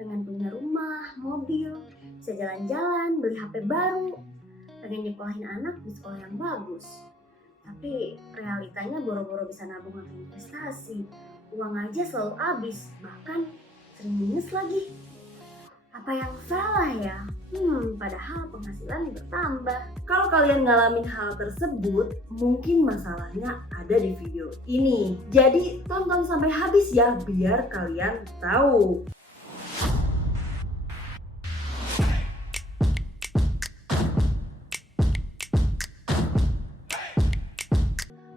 pengen punya rumah, mobil, bisa jalan-jalan, beli HP baru, pengen nyekolahin anak di sekolah yang bagus. Tapi realitanya boro-boro bisa nabung atau investasi, uang aja selalu habis, bahkan sering minus lagi. Apa yang salah ya? Padahal penghasilan bertambah. Kalau kalian ngalamin hal tersebut, mungkin masalahnya ada di video ini. Jadi tonton sampai habis ya biar kalian tahu.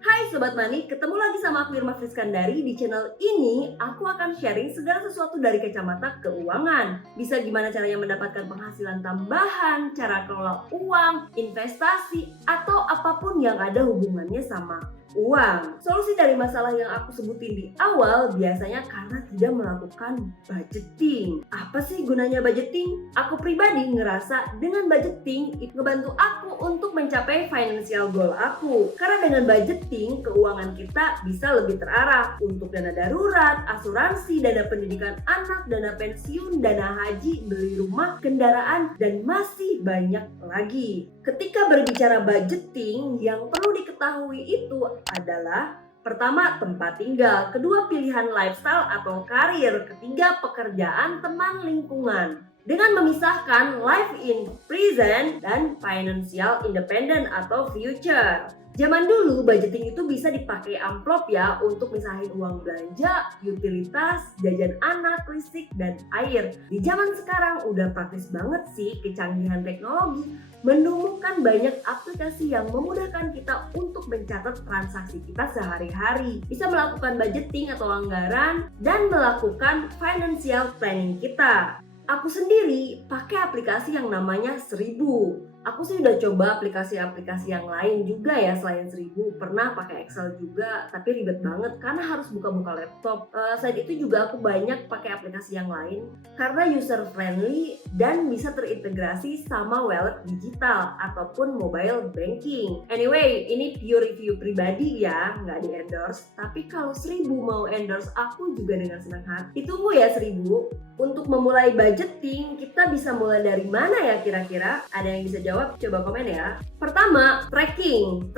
Hai Sobat Money, ketemu lagi sama aku Irma Friskandari. Di channel ini aku akan sharing segala sesuatu dari kacamata keuangan. Bisa gimana caranya mendapatkan penghasilan tambahan, cara kelola uang, investasi, atau apapun yang ada hubungannya sama uang. Solusi dari masalah yang aku sebutin di awal biasanya karena tidak melakukan budgeting. Apa sih gunanya budgeting? Aku pribadi ngerasa dengan budgeting itu ngebantu aku untuk mencapai financial goal aku. Karena dengan budgeting, keuangan kita bisa lebih terarah untuk dana darurat, asuransi, dana pendidikan anak, dana pensiun, dana haji, beli rumah, kendaraan, dan masih banyak lagi. Ketika berbicara budgeting, yang perlu diketahui itu adalah pertama, tempat tinggal, kedua, pilihan lifestyle atau karir, ketiga, pekerjaan, teman, lingkungan. Dengan memisahkan life in present dan financial independent atau future. Zaman dulu budgeting itu bisa dipakai amplop ya untuk misahin uang belanja, utilitas, jajan anak, listrik, dan air. Di zaman sekarang udah praktis banget sih kecanggihan teknologi menemukan banyak aplikasi yang memudahkan kita untuk mencatat transaksi kita sehari-hari. Bisa melakukan budgeting atau anggaran dan melakukan financial planning kita. Aku sendiri pakai aplikasi yang namanya Seribu. Aku sih udah coba aplikasi-aplikasi yang lain juga ya selain Seribu. Pernah pakai Excel juga, tapi ribet banget karena harus buka-buka laptop. Selain itu juga aku banyak pakai aplikasi yang lain karena user friendly dan bisa terintegrasi sama wallet digital ataupun mobile banking. Anyway, ini pure review pribadi ya, nggak di endorse. Tapi kalau Seribu mau endorse aku juga dengan senang hati. Tunggu ya Seribu. Untuk memulai budgeting, kita bisa mulai dari mana ya kira-kira? Ada yang bisa jawab? Coba komen ya. Pertama, tracking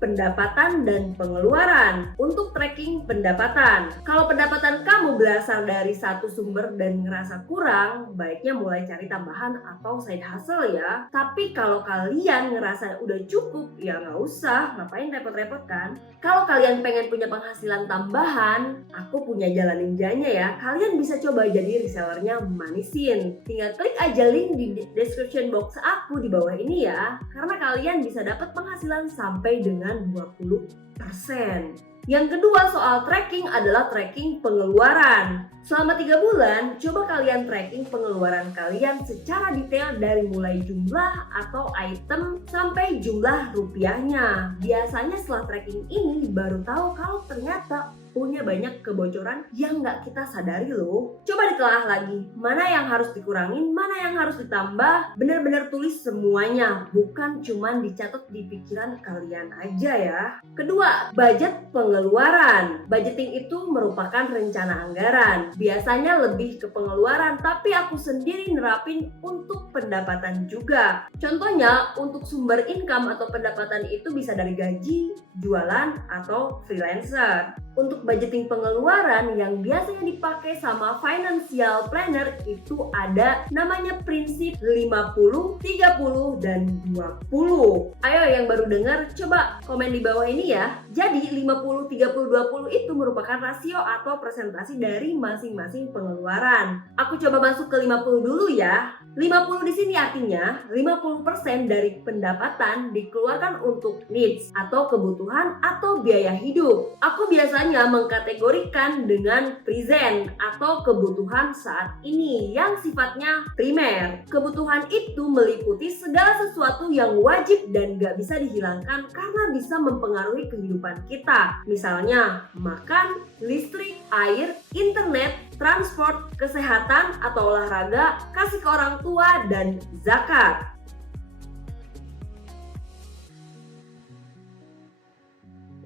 pendapatan dan pengeluaran. Untuk tracking pendapatan, kalau pendapatan kamu berasal dari satu sumber dan ngerasa kurang, baiknya mulai cari tambahan atau side hustle ya. Tapi kalau kalian ngerasa udah cukup, ya nggak usah, ngapain repot-repot kan? Kalau kalian pengen punya penghasilan tambahan, aku punya jalan ninjanya ya. Kalian bisa coba jadi resellernya Moneysin. Tinggal klik aja link di description box aku di bawah ini ya. Karena kalian bisa dapat penghasilan sampai dengan 20%. Yang kedua soal tracking adalah tracking pengeluaran. Selama 3 bulan, coba kalian tracking pengeluaran kalian secara detail dari mulai jumlah atau item sampai jumlah rupiahnya. Biasanya setelah tracking ini baru tahu kalau ternyata punya banyak kebocoran yang nggak kita sadari loh. Coba ditelah lagi, mana yang harus dikurangin, mana yang harus ditambah. Benar-benar tulis semuanya, bukan cuman dicatat di pikiran kalian aja ya. Kedua, budget pengeluaran. Budgeting itu merupakan rencana anggaran. Biasanya lebih ke pengeluaran, tapi aku sendiri nerapin untuk pendapatan juga. Contohnya, untuk sumber income atau pendapatan itu bisa dari gaji, jualan, atau freelancer. Untuk budgeting pengeluaran yang biasanya dipakai sama financial planner itu ada namanya prinsip 50, 30, dan 20. Ayo yang baru dengar coba komen di bawah ini ya. Jadi 50, 30, 20 itu merupakan rasio atau presentasi dari masing-masing pengeluaran. Aku coba masuk ke 50 dulu ya. 50 di sini artinya 50% dari pendapatan dikeluarkan untuk needs atau kebutuhan atau biaya hidup. Aku biasanya mengkategorikan dengan present atau kebutuhan saat ini yang sifatnya primer. Kebutuhan itu meliputi segala sesuatu yang wajib dan gak bisa dihilangkan karena bisa mempengaruhi kehidupan kita. Misalnya makan, listrik, air, internet, transport, kesehatan atau olahraga, kasih ke orang tua, dan zakat.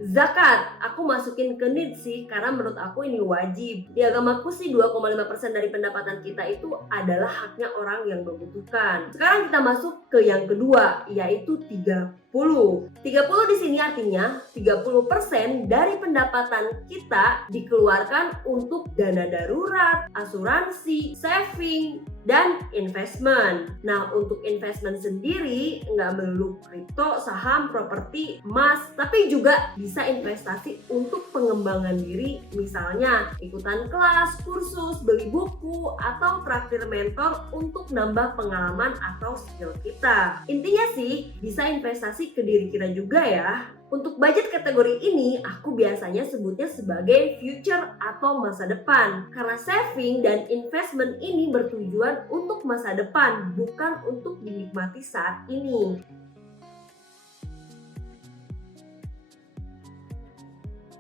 Zakat, aku masukin ke need sih karena menurut aku ini wajib. Di agamaku sih 2,5% dari pendapatan kita itu adalah haknya orang yang membutuhkan. Sekarang kita masuk ke yang kedua, yaitu 30. 30 di sini artinya 30% dari pendapatan kita dikeluarkan untuk dana darurat, asuransi, saving, dan investment. Nah, untuk investment sendiri nggak melulu kripto, saham, properti, emas, tapi juga bisa investasi untuk pengembangan diri, misalnya ikutan kelas, kursus, beli buku, atau traktir mentor untuk nambah pengalaman atau skill kita. Intinya sih, bisa investasi ke diri kita juga ya. Untuk budget kategori ini, aku biasanya sebutnya sebagai future atau masa depan. Karena saving dan investment ini bertujuan untuk masa depan, bukan untuk dinikmati saat ini.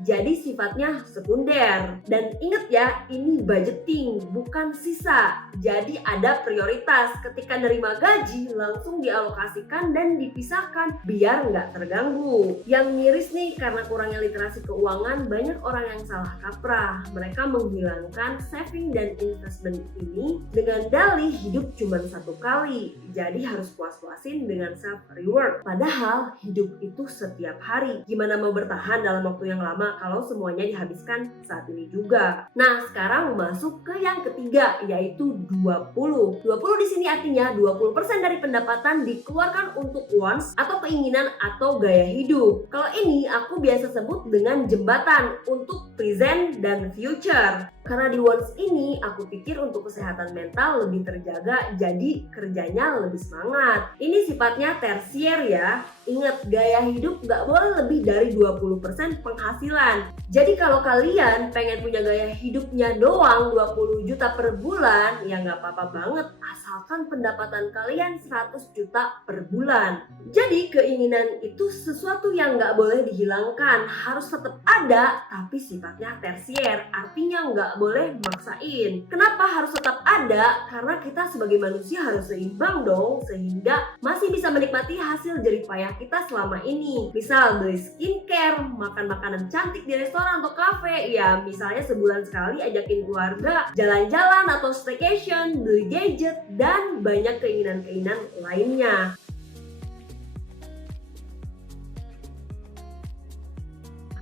Jadi sifatnya sekunder. Dan ingat ya, ini budgeting, bukan sisa. Jadi ada prioritas. Ketika nerima gaji, langsung dialokasikan dan dipisahkan biar nggak terganggu. Yang miris nih, karena kurangnya literasi keuangan, banyak orang yang salah kaprah. Mereka menghilangkan saving dan investment ini dengan dalih hidup cuma satu kali. Jadi harus puas-puasin dengan self reward. Padahal hidup itu setiap hari. Gimana mau bertahan dalam waktu yang lama kalau semuanya dihabiskan saat ini juga. Nah, sekarang masuk ke yang ketiga, yaitu 20. 20 di sini artinya 20% dari pendapatan dikeluarkan untuk wants atau keinginan atau gaya hidup. Kalau ini aku biasa sebut dengan jembatan untuk present dan future. Karena di wants ini aku pikir untuk kesehatan mental lebih terjaga, jadi kerjanya lebih semangat. Ini sifatnya tersier ya. Ingat, gaya hidup gak boleh lebih dari 20% penghasilan. Jadi kalau kalian pengen punya gaya hidupnya doang 20 juta per bulan, ya gak apa-apa banget, asalkan pendapatan kalian 100 juta per bulan. Jadi keinginan itu sesuatu yang gak boleh dihilangkan, harus tetap ada, tapi sifatnya tersier, artinya gak boleh maksain. Kenapa harus tetap ada? Karena kita sebagai manusia harus seimbang dong, sehingga masih bisa menikmati hasil jerih payah kita selama ini. Misal beli skincare, makan makanan cantik di restoran atau kafe, ya misalnya sebulan sekali ajakin keluarga jalan-jalan atau staycation, beli gadget, dan banyak keinginan-keinginan lainnya.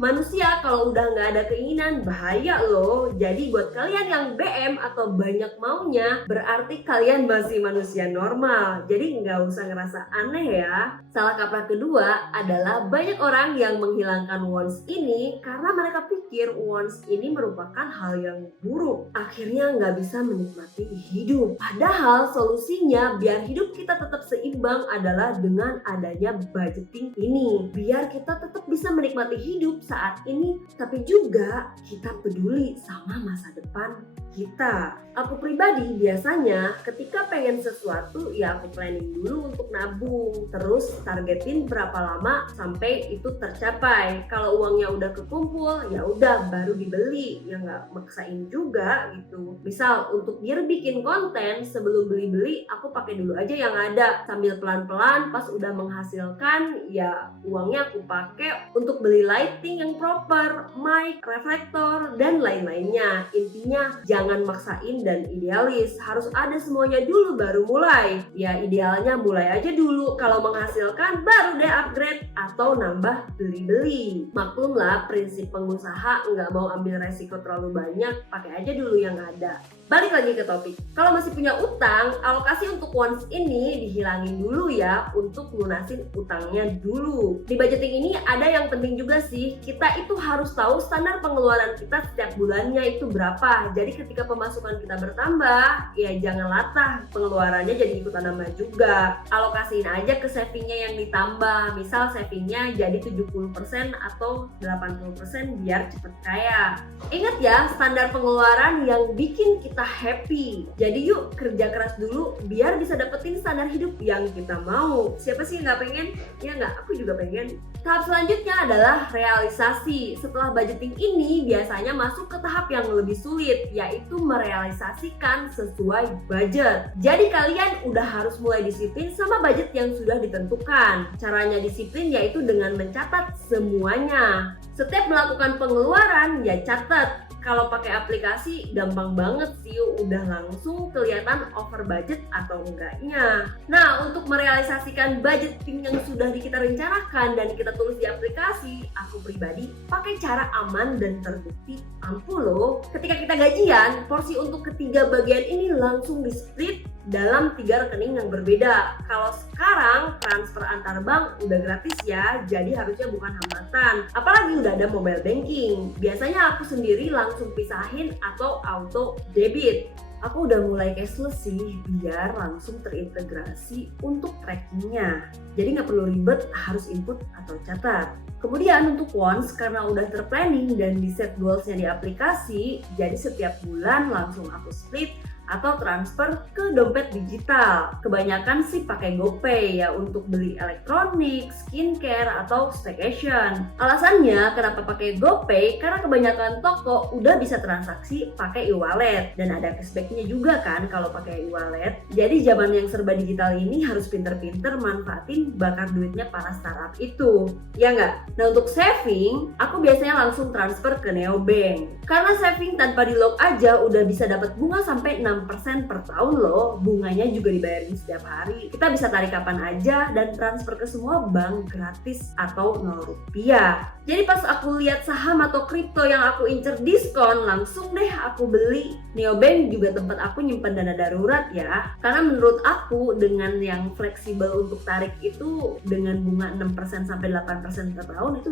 Manusia kalau udah nggak ada keinginan bahaya loh. Jadi buat kalian yang BM atau banyak maunya, berarti kalian masih manusia normal. Jadi nggak usah ngerasa aneh ya. Salah kaprah kedua adalah banyak orang yang menghilangkan wants ini karena mereka pikir wants ini merupakan hal yang buruk. Akhirnya nggak bisa menikmati hidup. Padahal solusinya biar hidup kita tetap seimbang adalah dengan adanya budgeting ini. Biar kita tetap bisa menikmati hidup saat ini, tapi juga kita peduli sama masa depan kita. Aku pribadi biasanya ketika pengen sesuatu ya aku planning dulu untuk nabung, terus targetin berapa lama sampai itu tercapai. Kalau uangnya udah kekumpul ya udah baru dibeli, ya nggak maksain juga gitu. Misal untuk gear bikin konten, sebelum beli-beli aku pakai dulu aja yang ada, sambil pelan-pelan pas udah menghasilkan ya uangnya aku pakai untuk beli lighting yang proper, mic, reflektor, dan lain-lainnya. Intinya jangan maksain dan idealis, harus ada semuanya dulu baru mulai. Ya idealnya mulai aja dulu, kalau menghasilkan baru deh upgrade atau nambah beli-beli. Maklumlah prinsip pengusaha, nggak mau ambil resiko terlalu banyak, pakai aja dulu yang ada. Balik lagi ke topik, kalau masih punya utang, alokasi untuk wants ini dihilangin dulu ya untuk lunasin utangnya dulu. Di budgeting ini ada yang penting juga sih, kita itu harus tahu standar pengeluaran kita setiap bulannya itu berapa. Jadi ketika pemasukan kita bertambah, ya jangan latah pengeluarannya jadi ikutan nambah juga. Alokasiin aja ke savingnya yang ditambah, misal savingnya jadi 70% atau 80% biar cepet kaya. Ingat ya, standar pengeluaran yang bikin kita happy. Jadi yuk kerja keras dulu biar bisa dapetin standar hidup yang kita mau. Siapa sih yang gak pengen? Ya nggak, aku juga pengen. Tahap selanjutnya adalah realisasi. Setelah budgeting ini biasanya masuk ke tahap yang lebih sulit, yaitu merealisasikan sesuai budget. Jadi kalian udah harus mulai disiplin sama budget yang sudah ditentukan. Caranya disiplin yaitu dengan mencatat semuanya. Setiap melakukan pengeluaran ya catat. Kalau pakai aplikasi gampang banget sih, udah langsung kelihatan over budget atau enggaknya. Nah, untuk merealisasikan budgeting yang sudah kita rencanakan dan kita tulis di aplikasi, aku pribadi pakai cara aman dan terbukti ampuh loh. Ketika kita gajian, porsi untuk ketiga bagian ini langsung di-split dalam 3 rekening yang berbeda. Kalau sekarang transfer antar bank udah gratis ya, jadi harusnya bukan hambatan. Apalagi udah ada mobile banking. Biasanya aku sendiri langsung pisahin atau auto debit. Aku udah mulai cashless sih biar langsung terintegrasi untuk trackingnya. Jadi nggak perlu ribet harus input atau catat. Kemudian untuk wants, karena udah terplanning dan di set goalsnya di aplikasi, jadi setiap bulan langsung aku split atau transfer ke dompet digital. Kebanyakan sih pakai GoPay ya untuk beli elektronik, skincare, atau staycation. Alasannya kenapa pakai GoPay? Karena kebanyakan toko udah bisa transaksi pakai e-wallet dan ada cashbacknya juga kan kalau pakai e-wallet. Jadi zaman yang serba digital ini harus pinter-pinter manfaatin bakar duitnya para startup itu. Ya nggak? Nah untuk saving, aku biasanya langsung transfer ke Neobank. Karena saving tanpa di lock aja udah bisa dapat bunga sampai 6% per tahun loh. Bunganya juga dibayarin setiap hari. Kita bisa tarik kapan aja dan transfer ke semua bank gratis atau 0 rupiah. Jadi pas aku lihat saham atau kripto yang aku incer diskon, langsung deh aku beli. Neobank juga tempat aku nyimpan dana darurat ya. Karena menurut aku dengan yang fleksibel untuk tarik itu dengan bunga 6% sampai 8% per tahun itu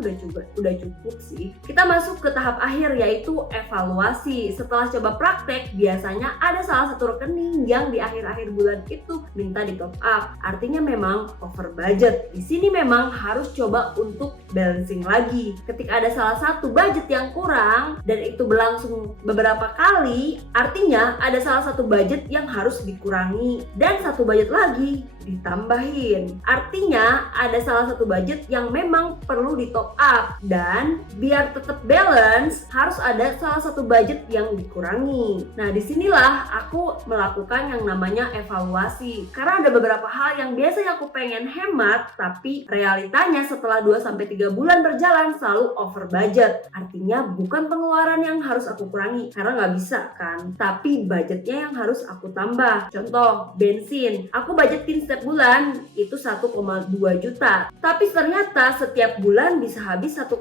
udah cukup sih. Kita masuk ke tahap akhir yaitu evaluasi. Setelah coba praktek, biasanya ada salah satu rekening yang di akhir-akhir bulan itu minta di top up. Artinya memang over budget. Di sini memang harus coba untuk balancing lagi. Ketika ada salah satu budget yang kurang dan itu berlangsung beberapa kali, artinya ada salah satu budget yang harus dikurangi dan satu budget lagi ditambahin. Artinya ada salah satu budget yang memang perlu di top up dan biar tetap balance harus ada salah satu budget yang dikurangi. Nah disinilah aku melakukan yang namanya evaluasi karena ada beberapa hal yang biasanya aku pengen hemat tapi realitanya setelah 2-3 bulan berjalan selalu over budget. Artinya bukan pengeluaran yang harus aku kurangi karena nggak bisa kan, tapi budgetnya yang harus aku tambah. Contoh bensin, aku budgetin setiap bulan itu 1,2 juta, tapi ternyata setiap bulan bisa habis 1,5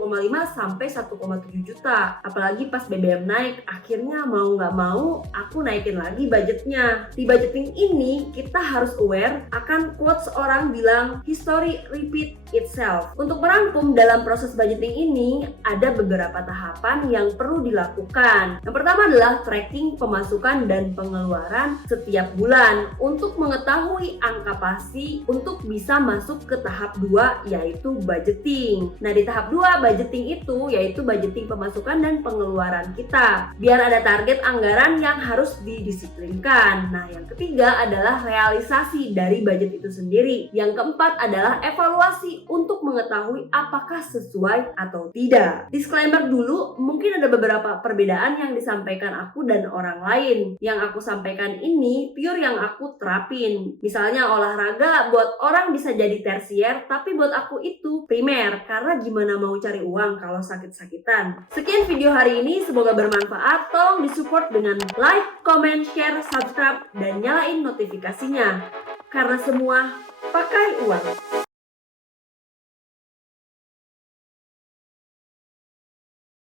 sampai 1,7 juta. Apalagi pas BBM naik, akhirnya mau nggak mau aku naikin lagi budgetnya. Di budgeting ini kita harus aware akan quotes orang bilang history repeat itself. Untuk merangkum dalam proses budgeting ini ada beberapa tahapan yang perlu dilakukan. Yang pertama adalah tracking pemasukan dan pengeluaran setiap bulan untuk mengetahui angka pasti untuk bisa masuk ke tahap 2 yaitu budgeting. Nah di tahap 2 budgeting itu yaitu budgeting pemasukan dan pengeluaran kita biar ada target anggaran yang harus didisiplinkan. Nah yang ketiga adalah realisasi dari budget itu sendiri. Yang keempat adalah evaluasi untuk mengetahui apakah sesuai atau tidak. Disclaimer dulu, mungkin ada beberapa perbedaan yang disampaikan aku dan orang lain. Yang aku sampaikan ini pure yang aku terapin. Misalnya olahraga buat orang bisa jadi tersier, tapi buat aku itu primer karena gimana mau cari uang kalau sakit-sakitan. Sekian video hari ini, semoga bermanfaat. Tolong disupport dengan like, comment, share, subscribe, dan nyalain notifikasinya. Karena semua pakai uang.